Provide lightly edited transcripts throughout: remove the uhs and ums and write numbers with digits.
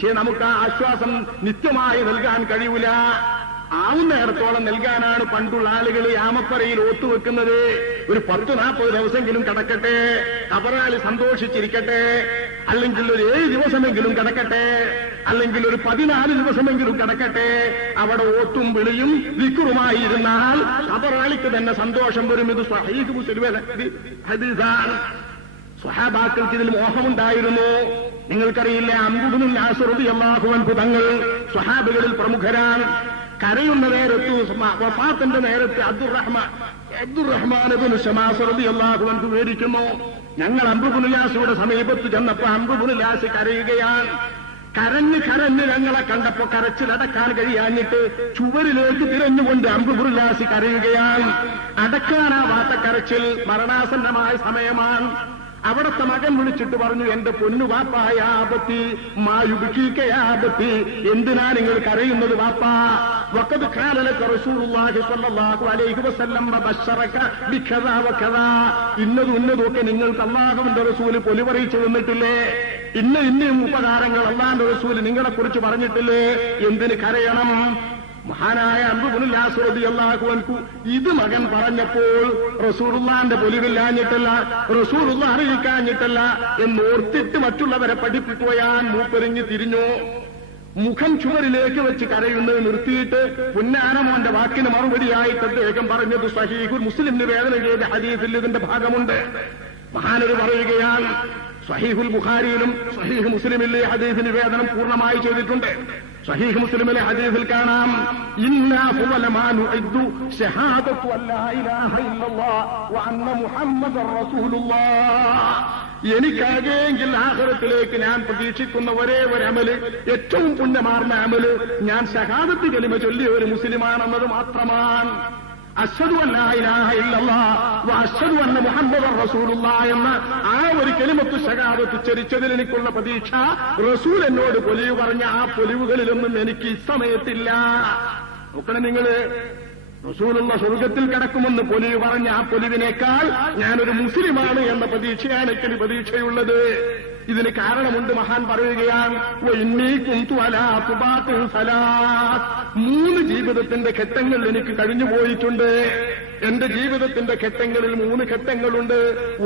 പക്ഷേ നമുക്ക് ആ ആശ്വാസം നിത്യമായി നൽകാൻ കഴിയൂല. ആവുന്നേടത്തോളം നൽകാനാണ് പണ്ടുള്ള ആളുകൾ യാമപ്പറയിൽ ഓത്തുവെക്കുന്നത്. ഒരു 10-40 ദിവസമെങ്കിലും കിടക്കട്ടെ, കബറാളി സന്തോഷിച്ചിരിക്കട്ടെ, അല്ലെങ്കിൽ ഒരു 7 ദിവസമെങ്കിലും കിടക്കട്ടെ, അല്ലെങ്കിൽ ഒരു 14 ദിവസമെങ്കിലും കിടക്കട്ടെ. അവിടെ ഓത്തും വിളിയും ദിക്റുമായി ഇരുന്നാൽ കബറാളിക്ക് തന്നെ സന്തോഷം വരും. ഇത് സ്വഹീഹ് മുസ്ലിമിലെ ഹദീസാണ്. സ്വഹാബാക്കൾക്ക് ഇതിൽ മോഹമുണ്ടായിരുന്നു. നിങ്ങൾക്കറിയില്ല, അംറു ഇബ്നു അസ് റളിയല്ലാഹു അൻഹു തങ്ങൾ സ്വഹാബികളിൽ പ്രമുഖരാണ്. കരയുന്ന നേരത്ത്, വഫാത്തിന്റെ നേരത്ത് അബ്ദുറഹ്മാൻ ഇബ്നു ശമാസ് റളിയല്ലാഹു അൻഹു വിവരിക്കുന്നു, ഞങ്ങൾ അംറു ഇബ്നു അസ്യുടെ സമീപത്ത് ചെന്നപ്പോൾ അംറു ഇബ്നു അസ് കരയുകയാണ്. കരഞ്ഞ് ഞങ്ങളെ കണ്ടപ്പോ കരച്ചിലടക്കാൻ കഴിയാഞ്ഞിട്ട് ചുവരിലേക്ക് തിരഞ്ഞുകൊണ്ട് അംറു ഇബ്നു അസ് കരയുകയാണ്. അടക്കാനാവാത്ത കരച്ചിൽ, മരണാസന്നമായ സമയമാണ്. അവിടത്തെ മകൻ വിളിച്ചിട്ട് പറഞ്ഞു, എന്റെ പൊന്നു വാപ്പായ ആപത്തി മായുബിക്കയാപത്തി, എന്തിനാ നിങ്ങൾ കരയുന്നത് വാപ്പാ? വഖദ് ഖാല ലക റസൂലുള്ളാഹി സ്വല്ലല്ലാഹു അലൈഹി വസല്ലം ബശറക ബികദാ വകദാ, ഇന്നതൊക്കെ നിങ്ങൾക്ക് അല്ലാഹുവിന്റെ റസൂല് പൊലിവറിയിച്ചു തന്നിട്ടില്ലേ? ഇന്നയും ഉപകാരങ്ങൾ അല്ലാഹുവിന്റെ റസൂല് നിങ്ങളെ കുറിച്ച് പറഞ്ഞിട്ടില്ലേ? എന്തിന് കരയണം? മഹാനായ അംറു ഇബ്നു അസ് റളിയല്ലാഹു അൻഹു ഇത് മകൻ പറഞ്ഞപ്പോൾ റസൂലുള്ളാഹിന്റെ പൊലിവില്ലാഞ്ഞിട്ടല്ല, റസൂലുള്ള അറിയിക്കാഞ്ഞിട്ടല്ല എന്നോർത്തിട്ട് മറ്റുള്ളവരെ പഠിപ്പിക്കുകയാൻ മൂപ്പെറിഞ്ഞ് തിരിഞ്ഞു. മുഖം ചുവരിലേക്ക് വെച്ച് കരയുന്നത് നിർത്തിയിട്ട് പുന്നാനമോന്റെ വാക്കിന് മറുപടിയായിട്ട് അദ്ദേഹം പറഞ്ഞത് സ്വഹീഹുൽ മുസ്ലിമിന് വേദന ചെയ്ത ഹദീസിൽ ഇതിന്റെ ഭാഗമുണ്ട്. മഹാനര് പറയുകയാണ്, സ്വഹീഹുൽ ബുഖാരിയിലും സ്വഹീഹ് മുസ്ലിമിലെ ഹദീസിന് വേദനം പൂർണ്ണമായി ചെയ്തിട്ടുണ്ട്. സ്വഹീഹ് മുസ്ലിമിലെ ഹദീസിൽ കാണാം, ഇന്നാ ഫുവല മാ നുഇദ്ദു ശഹാദത്തു അല്ലാ ഇലാഹ ഇല്ലല്ലാഹ് വ അന്ന മുഹമ്മദർ റസൂലുള്ളാഹ്. എനിക്കാകെങ്കിൽ ആഖിറത്തിലേക്ക് ഞാൻ പ്രതീക്ഷിക്കുന്ന ഒരേ ഒരു അമല്, ഏറ്റവും പുണ്യമാർന്ന അമല്, ഞാൻ ശഹാദത്ത് കലിമ ചൊല്ലിയ ഒരു മുസ്ലിമാണെന്നത് മാത്രമാണ്. അശ്ഹദു അല്ലാ ഇലാഹ ഇല്ലല്ലാഹ് വ അശ്ഹദു അന്ന മുഹമ്മദർ റസൂലുള്ളാഹ് എന്ന ആ ഒരു കലിമത്ത് ശഹാദത്ത് ഉച്ചരിച്ചതിൽ എനിക്കുള്ള പ്രതീക്ഷ, റസൂൽ എന്നോട് പൊലിവ് പറഞ്ഞ ആ പൊലിവുകളിലൊന്നും എനിക്ക് ഇസ്സമയത്തില്ല. നോക്കണം നിങ്ങള്, റസൂലുള്ള സ്വർഗത്തിൽ കിടക്കുമെന്ന് പൊലിവ് പറഞ്ഞ ആ പൊലിവിനേക്കാൾ ഞാനൊരു മുസ്ലിമാണ് എന്ന പ്രതീക്ഷയാണ് എനിക്ക് പ്രതീക്ഷയുള്ളത്. ഇതിന് കാരണമുണ്ട്. മഹാൻ പറയുകയാണ്, 3 ജീവിതത്തിന്റെ ഘട്ടങ്ങൾ എനിക്ക് കഴിഞ്ഞു പോയിട്ടുണ്ട്. എന്റെ ജീവിതത്തിന്റെ ഘട്ടങ്ങളിൽ 3 ഘട്ടങ്ങളുണ്ട്.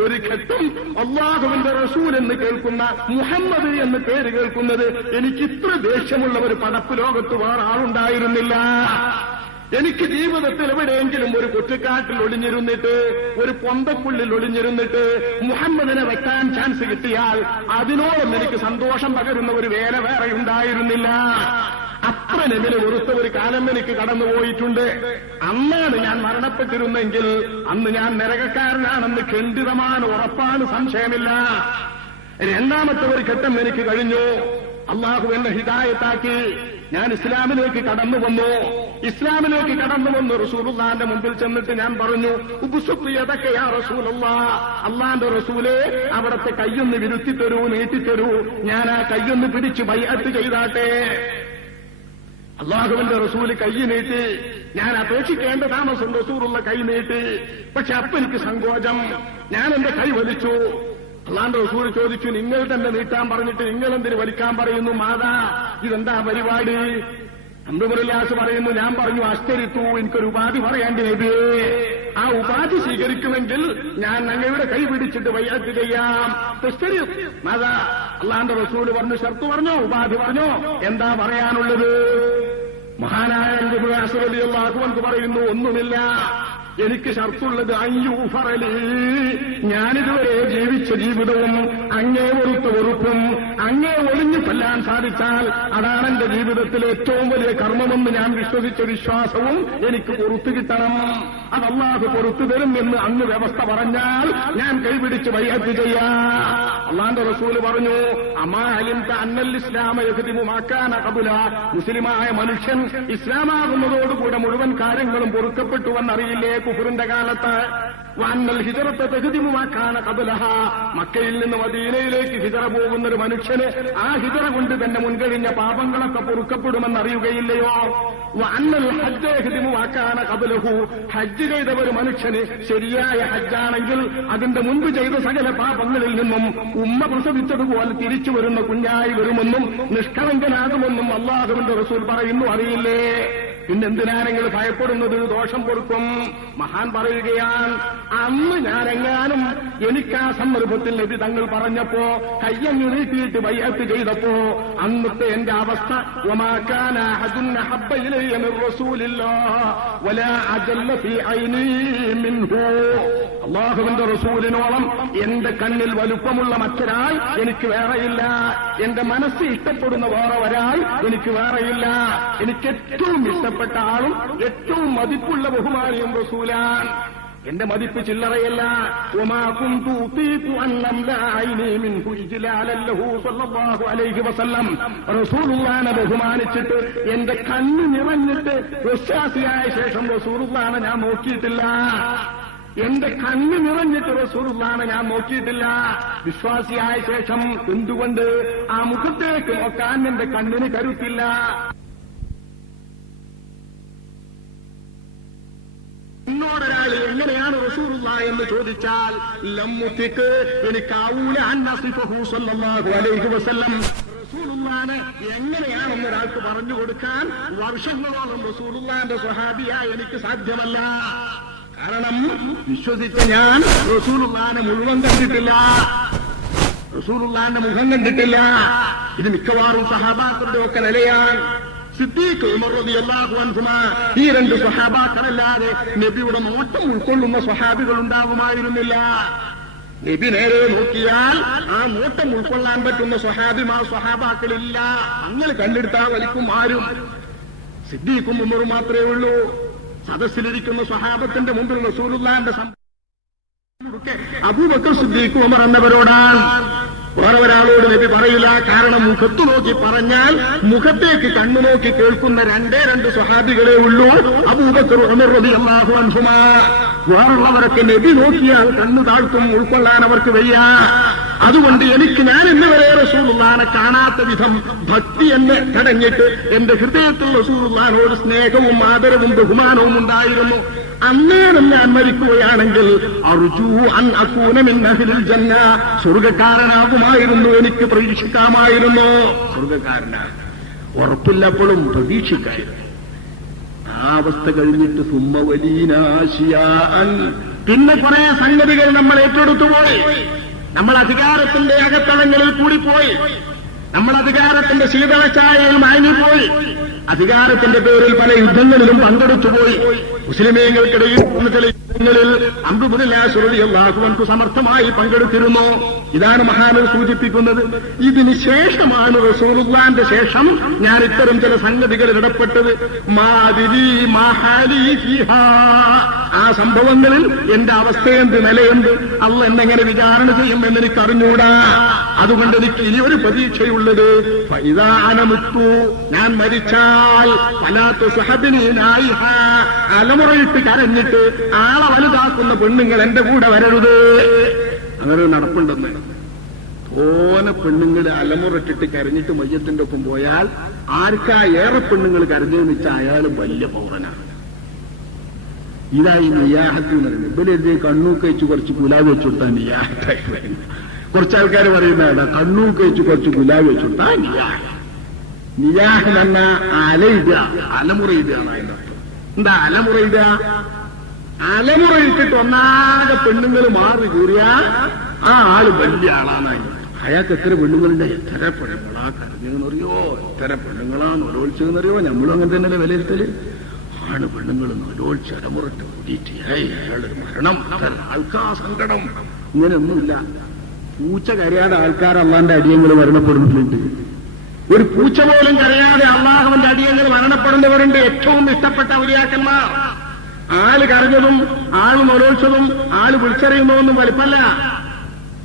ഒരു ഘട്ടം അല്ലാഹുവിന്റെ റസൂൽ എന്ന് കേൾക്കുന്ന, മുഹമ്മദ് എന്ന് പേര് കേൾക്കുന്നത്, എനിക്ക് ഇത്ര ദേഷ്യമുള്ള ഒരു പടപ്പ് ലോകത്ത് വേറെ ആളുണ്ടായിരുന്നില്ല. എനിക്ക് ജീവിതത്തിൽ എവിടെയെങ്കിലും ഒരു കുറ്റിക്കാട്ടിൽ ഒളിഞ്ഞിരുന്നിട്ട്, ഒരു പൊന്തക്കുള്ളിൽ ഒളിഞ്ഞിരുന്നിട്ട് മുഹമ്മദിനെ വെക്കാൻ ചാൻസ് കിട്ടിയാൽ അതിനോളം എനിക്ക് സന്തോഷം പകരുന്ന ഒരു വേല വേറെ ഉണ്ടായിരുന്നില്ല. അത്ര നെവിന് വെറുത്ത ഒരു കാലം എനിക്ക് കടന്നുപോയിട്ടുണ്ട്. അന്നാണ് ഞാൻ മരണപ്പെട്ടിരുന്നെങ്കിൽ അന്ന് ഞാൻ നരകക്കാരനാണെന്ന് ഖണ്ഡിതമാണ്, ഉറപ്പാണ്, സംശയമില്ല. രണ്ടാമത്തെ ഒരു ഘട്ടം എനിക്ക് കഴിഞ്ഞു. അള്ളാഹു എന്നെ ഹിദായത്താക്കി, ഞാൻ ഇസ്ലാമിലേക്ക് കടന്നു വന്നു. ഇസ്ലാമിലേക്ക് കടന്നു വന്ന് റസൂലുള്ളാഹിന്റെ മുമ്പിൽ ചെന്നിട്ട് ഞാൻ പറഞ്ഞു, ഉബ്സുഖിയതക യാ റസൂലല്ലാഹ്, അല്ലാഹുവിന്റെ റസൂലേ, അവിടത്തെ കയ്യൊന്ന് വിരുത്തിത്തരൂ, നീട്ടിത്തരൂ, ഞാൻ ആ കയ്യൊന്ന് പിടിച്ച് ബൈഅത്ത് ചെയ്താട്ടെ. അള്ളാഹുവിന്റെ റസൂല് കൈ നീട്ടി. ഞാൻ അപേക്ഷിക്കേണ്ട താമസം റസൂലുള്ള കൈ നീട്ടി. പക്ഷെ അപ്പൊ എനിക്ക് സങ്കോചം. ഞാൻ എന്റെ കൈ വലിച്ചു. അള്ളാന്റെ റസൂൽ ചോദിച്ചു, നിങ്ങൾ തന്നെ നീട്ടാൻ പറഞ്ഞിട്ട് നിങ്ങൾ എന്തിന് വലിക്കാൻ പറയുന്നു? മാതാ, ഇതെന്താ പരിപാടി? അംറു ഇബ്നു അസ് പറയുന്നു, ഞാൻ പറഞ്ഞു, അസ്തരിത്തു, എനിക്കൊരു ഉപാധി പറയാണ്ടി നബിയേ. ആ ഉപാധി സ്വീകരിക്കുമെങ്കിൽ ഞാൻ ഞങ്ങളുടെ കൈ പിടിച്ചിട്ട് ബൈഅത്ത് ചെയ്യാം. മാതാ, അള്ളാന്റെ റസൂൽ പറഞ്ഞു, ഷർത്ത് പറഞ്ഞോ, ഉപാധി പറഞ്ഞോ, എന്താ പറയാനുള്ളത്? മഹാനായ അംറു ഇബ്നു അസ് റളിയല്ലാഹു അൻഹു പറയുന്നു, ഒന്നുമില്ല, എനിക്ക് ഷർത്തുള്ളത് അയ്യൂഫറലി, ഞാനിതുവരെ ജീവിച്ച ജീവിതവും അങ്ങേ വെറുത്ത വെറുപ്പും അങ്ങേ ഒളിഞ്ഞു കൊല്ലാൻ സാധിച്ചാൽ അതാണ് എന്റെ ജീവിതത്തിലെ ഏറ്റവും വലിയ കർമ്മമെന്ന് ഞാൻ വിശ്വസിച്ച വിശ്വാസവും എനിക്ക് പുറത്തു കിട്ടണം. അത് അല്ലാഹു പുറത്തു തരും എന്ന് അങ്ങ് വ്യവസ്ഥ പറഞ്ഞാൽ ഞാൻ കൈപിടിച്ച് ബൈഅത്ത് ചെയ്യാം. അല്ലാഹുവിന്റെ റസൂല് പറഞ്ഞു, അമാ അലിംത അന്നൽ ഇസ്ലാമ യഖ്ദിമു മാ കാന ഖബ്ല, മുസ്ലിമായ മനുഷ്യൻ ഇസ്ലാമാകുന്നതോടുകൂടെ മുഴുവൻ കാര്യങ്ങളും പൊറുക്കപ്പെട്ടുവെന്നറിയില്ലേ കുഫറിന്റെ കാലത്ത്? വഅന്നൽ ഹിജ്റത തഖ്ദിമു മാ കാന ഖബ്ലഹാ, മക്കയിൽ നിന്ന് മദീനയിലേക്ക് ഹിജ്റ പോകുന്ന ഒരു മനുഷ്യന് ആ ഹിജ്റ കൊണ്ട് തന്നെ മുൻകഴിഞ്ഞ പാപങ്ങളൊക്കെ പൊറുക്കപ്പെടുമെന്ന് അറിയുകയില്ലയോ? വഅന്നൽ ഹജ്ജ യഖ്ദിമു മാ കാന ഖബ്ലഹു, ഹജ്ജ് ചെയ്ത ഒരു മനുഷ്യന് ശരിയായ ഹജ്ജാണെങ്കിൽ അതിന്റെ മുൻപ് ചെയ്ത സകല പാപങ്ങളിൽ നിന്നും ഉമ്മ പ്രസവിച്ചതുപോലെ തിരിച്ചു വരുന്ന കുഞ്ഞായി വരുമെന്നും നിഷ്കളങ്കനാകുമെന്നും അല്ലാഹുവിന്റെ റസൂൽ പറയുന്നു. അറിയില്ലേ? പിന്നെന്തിനാ നിങ്ങൾ ഭയപ്പെടുന്നത്? ദോഷം കൊടുക്കും. മഹാൻ പറയുകയാണ്, അന്ന് ഞാനെങ്ങാനും എനിക്ക് ആ സന്ദർഭത്തിൽ നബി തങ്ങൾ പറഞ്ഞപ്പോ കയ്യങ്ങ് നീട്ടിയിട്ട് ബൈഅത്ത് ചെയ്തപ്പോ അന്നത്തെ എന്റെ അവസ്ഥ വമാ കാന അഹദുൻ അഹബ്ബ ഇലയ്യ മിർ റസൂലില്ലാഹ് വലാ അജല്ല ഫീ ഐനി മിൻഹു, അല്ലാഹുവിന്റെ റസൂലിനോളം എന്റെ കണ്ണിൽ വലുപ്പമുള്ള മറ്റൊരാൾ എനിക്ക് വേറെയില്ല, എന്റെ മനസ്സ് ഇഷ്ടപ്പെടുന്ന വേറെ ഒരാൾ എനിക്ക് വേറെയില്ല. എനിക്ക് ഏറ്റവും ഇഷ്ടപ്പെട്ട ആളും ഏറ്റവും മതിപ്പുള്ള ബഹുമാനിയും റസൂലാൻ. എന്റെ മതിപ്പ് ചില്ലറയല്ല. വമാ കുന്തു ഉതീതു അൻ അംലാ ഐനി മിൻഹു ഇജ്ലാലൻ ലഹു സ്വല്ലല്ലാഹു അലൈഹി വസല്ലം, റസൂലുള്ളാഹിനെ ബഹുമാനിച്ചിട്ട് എന്റെ കണ്ണ് നിറഞ്ഞിട്ട് വിശ്വാസിയായ ശേഷം റസൂലുള്ളാഹിനെ ഞാൻ നോക്കിയിട്ടില്ല. എന്റെ കണ്ണ് നിറഞ്ഞിട്ട് റസൂലുള്ളാഹിനെ ഞാൻ നോക്കിയിട്ടില്ല. വിശ്വാസിയായ ശേഷം എന്തുകൊണ്ട്? ആ മുഖത്തേക്ക് നോക്കാൻ എന്റെ കണ്ണിന് കരുത്തില്ല. എന്നോടൊരാൾ എങ്ങനെയാണ് റസൂലുള്ളാഹി എന്ന് ചോദിച്ചാൽ ലമ്മുത്തിക്ക് എനിക്കാവൂല അന്നസിഫഹു സ്വല്ലല്ലാഹു അലൈഹി വസല്ലം, റസൂലുള്ളാഹിനെ എങ്ങനെയാണെന്ന് ഒരാൾക്ക് പറഞ്ഞു കൊടുക്കാൻ വർഷങ്ങളോളം റസൂലുള്ളാഹിന്റെ സ്വഹാബിയായ എനിക്ക് സാധ്യമല്ല. കാരണം വിശ്വസിച്ച ഞാൻ റസൂലുള്ളാഹിനെ മുഴുവൻ കണ്ടിട്ടില്ല, റസൂലുള്ളാഹിന്റെ മുഖം കണ്ടിട്ടില്ല. ഇത് മിക്കവാറും സഹാബാക്കളുടെ ഒക്കെ നിലയാണ്. സിദ്ദീഖ്, ഉമർ റളിയല്ലാഹു അൻഹുമാ, ഈ രണ്ട് സ്വഹാബാക്കളല്ലാതെ നബിയുടെ നോട്ടം ഉൾക്കൊള്ളുന്ന സ്വഹാബികൾ ഉണ്ടാകുമായിരുന്നില്ല. നബി നേരെ നോക്കിയാൽ ആ നോട്ടം ഉൾക്കൊള്ളാൻ പറ്റുന്ന സ്വഹാബാക്കളില്ല. അങ്ങനെ കണ്ടെടുത്താൽ വലിക്കും ആരും. സിദ്ദീഖും ഉമറും മാത്രമേ ഉള്ളൂ. സദസ്സിലിരിക്കുന്ന സ്വഹാബത്തിന്റെ മുമ്പിൽ റസൂലുള്ളാഹിന്റെ അബൂബക്കർ സിദ്ദീഖ് ഉമർ എന്നവരോടാണ്. വേറെ ഒരാളോട് നബി പറയില്ല. കാരണം മുഖത്തു നോക്കി പറഞ്ഞാൽ മുഖത്തേക്ക് കണ്ണു നോക്കി കേൾക്കുന്ന രണ്ട് സ്വഹാബികളെ ഉള്ളൂ, അബൂബക്കർ ഉമർ റളിയല്ലാഹു അൻഹുമാ. വേറുള്ളവരൊക്കെ നബി നോക്കിയാൽ കണ്ണു താഴ്ത്തും, ഉൾക്കൊള്ളാൻ അവർക്ക് വയ്യ. അതുകൊണ്ട് ഞാൻ ഇന്നുവരെ റസൂലുള്ളാഹിനെ കാണാത്ത വിധം ഭക്തി എന്നെ തടഞ്ഞിട്ട് എന്റെ ഹൃദയത്തിൽ റസൂലുള്ളാഹിനോട് സ്നേഹവും ആദരവും ബഹുമാനവും ഉണ്ടായിരുന്നു. അന്നേരം ഞാൻ മരിക്കുകയാണെങ്കിൽ അർജൂ അൻ അകൂന മിൻ അഹ്ലിൽ ജന്ന, സ്വർഗ്ഗക്കാരനാകുമായിരുന്നു, എനിക്ക് പ്രതീക്ഷിക്കാമായിരുന്നു. സ്വർഗ്ഗക്കാരനാണ് ഉറപ്പില്ലപ്പോഴും പ്രതീക്ഷിക്കായിരുന്നു. ആ അവസ്ഥ കഴിഞ്ഞിട്ട് സുമ്മ വലീനാശിയാൻ, പിന്നെ കുറെ സംഗതികൾ നമ്മൾ ഏറ്റെടുത്തു പോയി. നമ്മൾ അധികാരത്തിന്റെ അകത്തളങ്ങളിൽ കൂടിപ്പോയി. നമ്മൾ അധികാരത്തിന്റെ ശീതളച്ചായയിൽ മയങ്ങിപ്പോയി. അധികാരത്തിന്റെ പേരിൽ പല യുദ്ധങ്ങളിലും പങ്കെടുത്തുപോയി. മുസ്ലിമീങ്ങൾക്കിടയിൽ ചില യുദ്ധങ്ങളിൽ അംറു ഇബ്നു ആസ് റളിയല്ലാഹു അൻഹു സമർത്ഥമായി പങ്കെടുത്തിരുന്നു. ഇതാണ് മഹാനർ സൂചിപ്പിക്കുന്നത്. ഇതിന് ശേഷമാണ് റസൂലുള്ളാഹിന്റെ ശേഷം ഞാൻ ഇത്തരം ചില സംഗതികളിൽ ഇടപെട്ടത്. ആ സംഭവങ്ങളിൽ എന്റെ അവസ്ഥയെന്ത്, നിലയെന്ത്, അള്ളാഹ് എന്നെങ്ങനെ വിചാരണ ചെയ്യുമെന്ന് എനിക്ക് അറിഞ്ഞൂടാ. അതുകൊണ്ട് എനിക്ക് ഇനിയൊരു പ്രതീക്ഷയുള്ളത്, ഞാൻ മരിച്ചാൽ അലമുറയിട്ട് കരഞ്ഞിട്ട് ആളെ വലുതാക്കുന്ന പെണ്ണുങ്ങൾ എന്റെ കൂടെ വരരുത്. അങ്ങനെ നടപ്പുണ്ടെന്ന്. ഓനെ പെണ്ണുങ്ങൾ അലമുറട്ടിട്ട് കരഞ്ഞിട്ട് മയ്യത്തിന്റെ ഒപ്പം പോയാൽ ആർക്കാ ഏറെ പെണ്ണുങ്ങൾ കരഞ്ഞെന്ന് വെച്ചാൽ അയാൾ വലിയ പൗരനാണ്. ഇതായി നിയാഹത്ത് എന്ന് പറയുന്നത്. ഇവരെഴുതിയ കണ്ണൂക്ക് വെച്ച് കുറച്ച് കുലാവ് വെച്ചുകൊടുത്താൽ നിയാഹത്തായി പറയുന്നത്. കുറച്ചാൾക്കാർ പറയുന്നതാണ് കണ്ണൂക്ക് വെച്ച് കുറച്ച് കുലാവ് വെച്ചുകൊടുത്താൽ നിയാഹ്. നിയാഹ് എന്ന അലയിടുക, അലമുറയിടുകയാണ് അതിന്റെ അർത്ഥം. എന്താ അലമുറയിടുക? അലമുറയിട്ടിട്ട് ഒന്നാകെ പെണ്ണുങ്ങൾ മാറി കൂറിയാൽ ആ ആള് വലിയ ആളാണ്. അയാൾക്ക് എത്ര പെണ്ണുങ്ങളുണ്ട്, എത്ര പെണ്ണുങ്ങളാ കരഞ്ഞെന്നറിയോ, എത്ര പെണ്ണുങ്ങളാ നൊലോത്സവെന്നറിയോ. നമ്മളും അങ്ങനെ തന്നെ വിലയിരുത്തല്. ആണ് പെണ്ണുങ്ങൾ നൊലോത്സ അലമുറട്ട് കൂടിയിട്ട് അയാളൊരു മരണം, ആൾക്കാ സങ്കടം, ഇങ്ങനെയൊന്നുമില്ല. പൂച്ച കരയാതെ ആൾക്കാർ അള്ളാന്റെ അടിയങ്ങൾ മരണപ്പെടുന്നുണ്ട്. ഒരു പൂച്ച പോലും കരയാതെ അള്ളാഹുവിന്റെ അടിയങ്ങൾ മരണപ്പെടുന്നവരുണ്ട്. ഏറ്റവും ഇഷ്ടപ്പെട്ട ഔലിയാക്കന്മാർ. ആള് കരഞ്ഞതും ആള് നൊലോത്സവം ആള് വിളിച്ചറിയുന്നതൊന്നും വലിപ്പല്ല.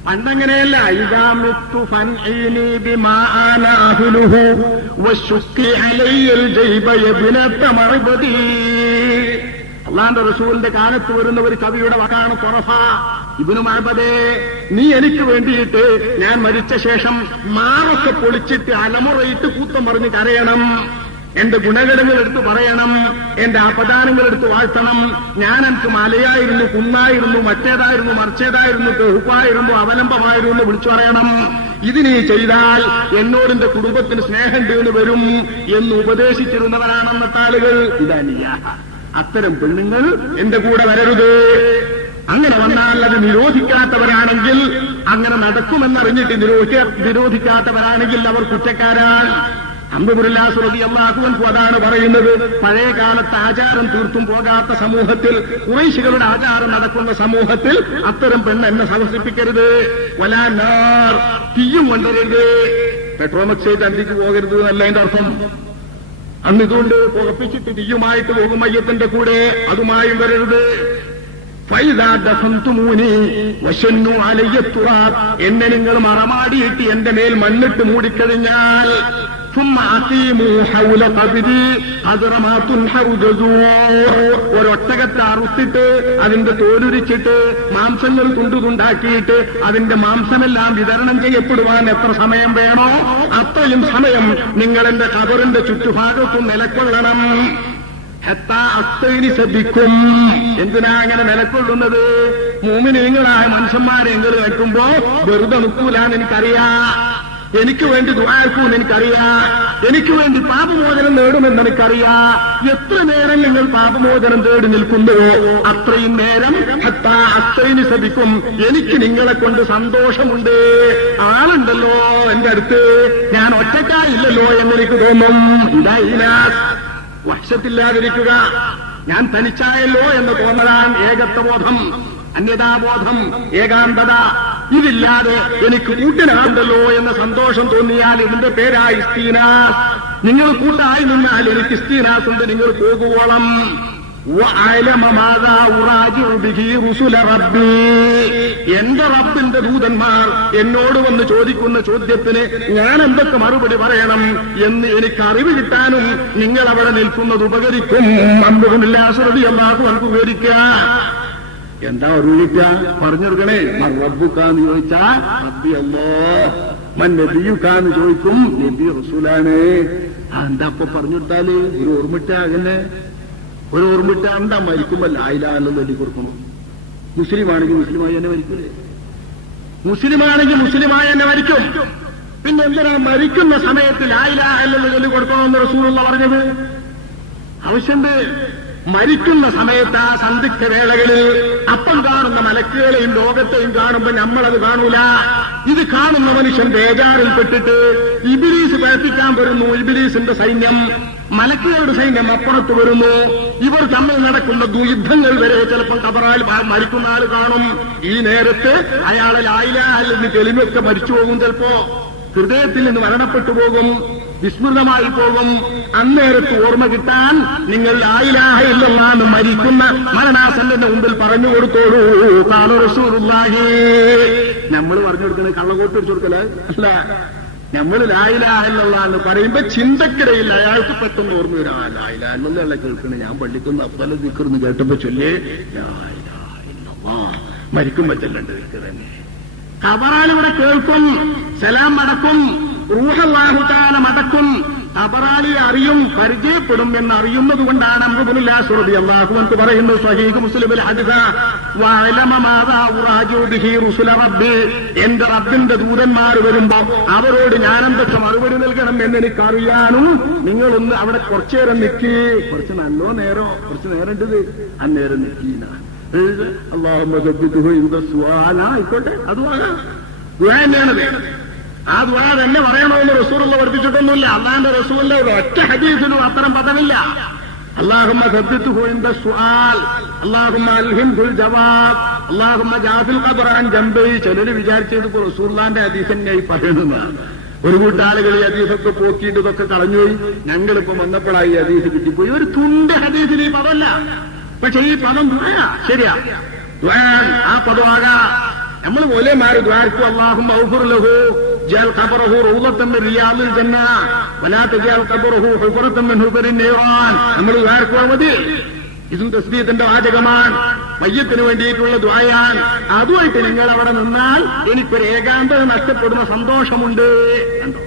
പണ്ടങ്ങനെയല്ല. അള്ളാന്റെ റസൂലിന്റെ കാലത്ത് വരുന്ന ഒരു കവിയുടെ വാക്കാണ് തൊറഫ ഇബ്നു മഅബദേ, നീ എനിക്ക് വേണ്ടിയിട്ട് ഞാൻ മരിച്ച ശേഷം മാറൊക്കെ പൊളിച്ചിട്ട് അലമുറയിട്ട് കൂത്തം പറഞ്ഞ് കരയണം, എന്റെ ഗുണഗണങ്ങൾ എടുത്ത് പറയണം, എന്റെ അപദാനങ്ങൾ എടുത്ത് വാഴ്ത്തണം. ഞാൻ എനിക്ക് മലയായിരുന്നു, കുന്നായിരുന്നു, മറ്റേതായിരുന്നു, മറിച്ചേതായിരുന്നു, തെഹുപ്പായിരുന്നു, അവലംബമായിരുന്നു എന്ന് വിളിച്ചു പറയണം. ഇത് നീ ചെയ്താൽ എന്നോട് എന്റെ കുടുംബത്തിന് സ്നേഹം എന്ന് വരും എന്ന് ഉപദേശിച്ചിരുന്നവരാണെന്നത്തെ ആളുകൾ. ഇതാനിയ അത്തരം പെണ്ണുങ്ങൾ എന്റെ കൂടെ വരരുത്. അങ്ങനെ വന്നാൽ അത് നിരോധിക്കാത്തവരാണെങ്കിൽ, അങ്ങനെ നടക്കുമെന്നറിഞ്ഞിട്ട് നിരോധിക്കാത്തവരാണെങ്കിൽ അവർ കുറ്റക്കാരാണ്. അംബുല്ലാഹു റളിയല്ലാഹു അൻഹു അതാണ് പറയുന്നത്. പഴയ കാലത്ത് ആചാരം തീർത്തും പോകാത്ത സമൂഹത്തിൽ, ഖുറൈശികളുടെ ആചാരം നടക്കുന്ന സമൂഹത്തിൽ അത്തരം പെണ്ണ് എന്നെ സമർപ്പിക്കരുത്. വലാ നാർ, തീയും കൊണ്ടരുത്. പെട്രോമക്സൈഡ് അന്തിക്ക് പോകരുത് എന്നല്ല അതിന്റെ അർത്ഥം. അന്ന് ഇതുകൊണ്ട് പുറപ്പിച്ചിട്ട് തീയുമായിട്ട് പോകും മയ്യത്തിന്റെ കൂടെ, അതുമായും വരരുത്. എന്നെ നിങ്ങൾ മറമാടിയിട്ട് എന്റെ മേൽ മണ്ണിട്ട് മൂടിക്കഴിഞ്ഞാൽ ഒരൊട്ടകത്തെ അറുത്തിട്ട് അതിന്റെ തോലുരിച്ചിട്ട് മാംസങ്ങൾ തുണ്ടുതുണ്ടാക്കിയിട്ട് അതിന്റെ മാംസമെല്ലാം വിതരണം ചെയ്യപ്പെടുവാൻ എത്ര സമയം വേണോ അത്രയും സമയം നിങ്ങൾ എന്റെ ഖബറിന്റെ ചുറ്റുഭാഗത്തും നിലക്കൊള്ളണം. ശ്രദ്ധിക്കും. എന്തിനാ അങ്ങനെ നിലക്കൊള്ളുന്നത്? മുഅ്മിനീങ്ങളായ മനുഷ്യന്മാരെ എങ്കിൽ നിൽക്കുമ്പോ വെറുതെ നിൽക്കൂലാന്ന് എനിക്കറിയാം. എനിക്ക് വേണ്ടി ദുആർക്കൂന്ന് എനിക്കറിയാം. എനിക്ക് വേണ്ടി പാപമോചനം നേടുമെന്ന് എനിക്കറിയാം. എത്ര നേരം നിങ്ങൾ പാപമോചനം തേടി നിൽക്കുന്നുവോ അത്രയും നേരം അത്രയും ശ്രദ്ധിക്കും. എനിക്ക് നിങ്ങളെ കൊണ്ട് സന്തോഷമുണ്ട്. ആളുണ്ടല്ലോ എന്റെ അടുത്ത്, ഞാൻ ഒറ്റയ്ക്കായില്ലല്ലോ എന്നെനിക്ക് തോന്നും. ഇതായില്ല വശത്തില്ലാതിരിക്കുക, ഞാൻ തനിച്ചായല്ലോ എന്ന് തോന്നലാണ് ഏകത്വബോധം, അന്യതാബോധം, ഏകാന്തത. ഇതില്ലാതെ എനിക്ക് കൂട്ടിനാണ്ടല്ലോ എന്ന സന്തോഷം തോന്നിയാൽ ഇതിന്റെ പേരായി ഇസ്തീനാസ്. നിങ്ങൾ കൂട്ടായി നിന്നാൽ എനിക്ക് ഇസ്തീനാസ് ഉണ്ട് നിങ്ങൾ പോകുവോളം. എന്റെ റബ്ബിന്റെ ദൂതന്മാർ എന്നോട് വന്ന് ചോദിക്കുന്ന ചോദ്യത്തിന് ഞാൻ എന്തൊക്കെ മറുപടി പറയണം എന്ന് എനിക്ക് അറിവ് കിട്ടാനും നിങ്ങൾ അവിടെ നിൽക്കുന്നത് ഉപകരിക്കും. അല്ലാഹു വിവരിക്കുക. എന്താ അറിവിക്ക പറഞ്ഞെടുക്കണേ. റബ്ബുക്കാന്ന് ചോദിച്ചാ റബ്ബി അല്ലാഹ്, മൻ നബിയുക്കാന്ന് ചോദിക്കും നബി റസൂലാണ്. എന്താ അപ്പൊ പറഞ്ഞെടുത്താല് ഒരു ഓർമ്മിട്ട അങ്ങനെ ഒരു ഓർമ്മിട്ട എന്താ മരിക്കുമ്പോ ലാ ഇലാഹ ഇല്ലല്ലാഹ് എഴുതി കൊടുക്കണം. മുസ്ലിമാണെങ്കിൽ മുസ്ലിമായി തന്നെ മരിക്കൂലേ? മുസ്ലിമാണെങ്കിൽ മുസ്ലിമായി തന്നെ മരിക്കും. പിന്നെ എന്തിനാ മരിക്കുന്ന സമയത്ത് ലാ ഇലാഹ ഇല്ലല്ലാഹ് ചൊല്ലി കൊടുക്കണമെന്ന് റസൂലുള്ള പറഞ്ഞത്? ആവശ്യമുണ്ട്. മരിക്കുന്ന സമയത്ത് ആ സന്ധിക്ത വേളകളിൽ അപ്പം കാണുന്ന മലക്കുകളെയും ലോകത്തെയും കാണുമ്പോൾ നമ്മളത് കാണൂല. ഇത് കാണുന്ന മനുഷ്യൻ ബേജാറിൽപ്പെട്ടിട്ട് ഇബ്ലീസ് പ്രവർത്തിക്കാൻ വരുന്നു. ഇബ്ലീസിന്റെ സൈന്യം, മലക്കുകളുടെ സൈന്യം അപ്പുറത്ത് വരുന്നു. ഇവർ തമ്മിൽ നടക്കുന്ന യുദ്ധങ്ങൾ വരെ ചിലപ്പോൾ ഖബറാൽ മരിക്കുന്ന ആൾ കാണും. ഈ നേരത്ത് അയാളെ ലാ ഇലാഹ ഇല്ലല്ലാഹ് തെളിവൊക്കെ മരിച്ചു പോകും. ചിലപ്പോ ഹൃദയത്തിൽ നിന്ന് മരണപ്പെട്ടു പോകും, വിസ്മൃതമായി പോകും. അന്നേരത്ത് ഓർമ്മ കിട്ടാൻ നിങ്ങൾ ലാ ഇലാഹ ഇല്ലല്ലാഹ് മരിക്കുന്ന മരണാസന്നന്റെ മുമ്പിൽ പറഞ്ഞു കൊടുത്തോളൂ. ഖാല റസൂലുള്ളാഹി. നമ്മൾ പറഞ്ഞു കൊടുക്കണേ കള്ളക്കോട്ട് വെച്ചു കൊടുക്കല് അല്ല. നമ്മൾ ലാ ഇലാഹ ഇല്ലല്ലാഹ് എന്ന് പറയുമ്പോ ചിന്തക്കിടയിൽ അയാൾക്ക് പെട്ടെന്ന് ഓർമ്മ വരും. ലാ ഇലാഹ ഇല്ലല്ലാഹ് കേൾക്കണേ, ഞാൻ പള്ളിക്കൊന്ന് അഫ്ദൽ ദിക്ർന്ന് കേട്ടപ്പോ ചൊല്ലേ ലാ ഇലാഹ ഇല്ലല്ലാഹ്. മരിക്കുമ്പോ ചെല്ലണ്ട് തന്നെ. ഖബറാലിവിടെ കേൾക്കും, സലാം മടക്കും, റൂഹല്ലാഹു തആല മടക്കും. ഖബറാലി അറിയും, പരിചയപ്പെടും എന്നറിയുന്നത് കൊണ്ടാണ് അംറുല്ലാഹി റളിയല്ലാഹു അൻഹു പറയുന്നത് സ്വഹീഹ് മുസ്ലിമിൽ ഹദീസ് വഅലമ മാദാ ഉറാജു ബിഹി റസൂല റബ്ബി. എന്റെ റബ്ബിന്റെ ദൂതന്മാർ വരുമ്പോ അവരോട് ഞാൻ എന്തൊക്കെ മറുപടി നൽകണം എന്ന് എനിക്കറിയാനും നിങ്ങളൊന്ന് അവിടെ കുറച്ചേരം നിൽക്കി. കുറച്ച് നല്ലോ നേരം, കുറച്ച് നേരം ഉണ്ട്, അന്നേരം നിൽക്കീന. ആയിക്കോട്ടെ, അതുവാകാം. ദുആ തന്നെയാണത്. ആ ദുആ തന്നെ പറയണമെന്ന് റസൂലുള്ള പഠിപ്പിച്ചിട്ടൊന്നുമില്ല. അല്ലാഹുവിന്റെ റസൂലിന്റെ ഒറ്റ ഹദീസിനും അത്തരം പദമില്ല. അല്ലാഹുമ്മ സബ്ബിത്ഹു ഇൻദ സുആൽ, അല്ലാഹുമ്മ അൽഹിംഹുൽ ജവാബ്, അല്ലാഹുമ്മ ജാഫിൽ ഖബറ അൻ ജംബി. ചിലര് വിചാരിച്ചത് റസൂലുള്ളാഹിന്റെ ഹദീസ് തന്നെയായി പറയുന്നതാണ്. ഒരു കൂട്ടാളുകൾ ഈ ഹദീസൊക്കെ പോക്കിയിട്ട് ഇതൊക്കെ കളഞ്ഞുപോയി. ഞങ്ങളിപ്പം വന്നപ്പോഴായി ഈ ഹദീസ് കിട്ടിപ്പോയി. ഒരു തുണ്ട് ഹദീസിന് ഈ പദമല്ല. പക്ഷെ ഈ പദം ദുആ ശരിയാ. ദുആ ആ പദമാകാ. നമ്മൾ മൗലവിമാര് ദുആർക്കു അല്ലാഹുമ്മ ഗ്ഫിർ ലഹു ജഅൽ ഖബറഹു റൗളത്തൻ മിൻ റിയാദിൽ ജന്ന വലാ തജഅൽ ഖബറഹു ഹുഫറത്തൻ മിൻ ഹുഫറിൻ നീറാൻ. നമ്മൾ ദുആർക്കു മതി. ഇതും തസ്ബീഹിന്റെ വാചകമാണ്, മയ്യത്തിന് വേണ്ടിയിട്ടുള്ള ദുആയാൻ. അതുമായിട്ട് നിങ്ങൾ അവിടെ നിന്നാൽ എനിക്കൊരു ഏകാന്തത നഷ്ടപ്പെടുന്ന സന്തോഷമുണ്ട്. കണ്ടോ?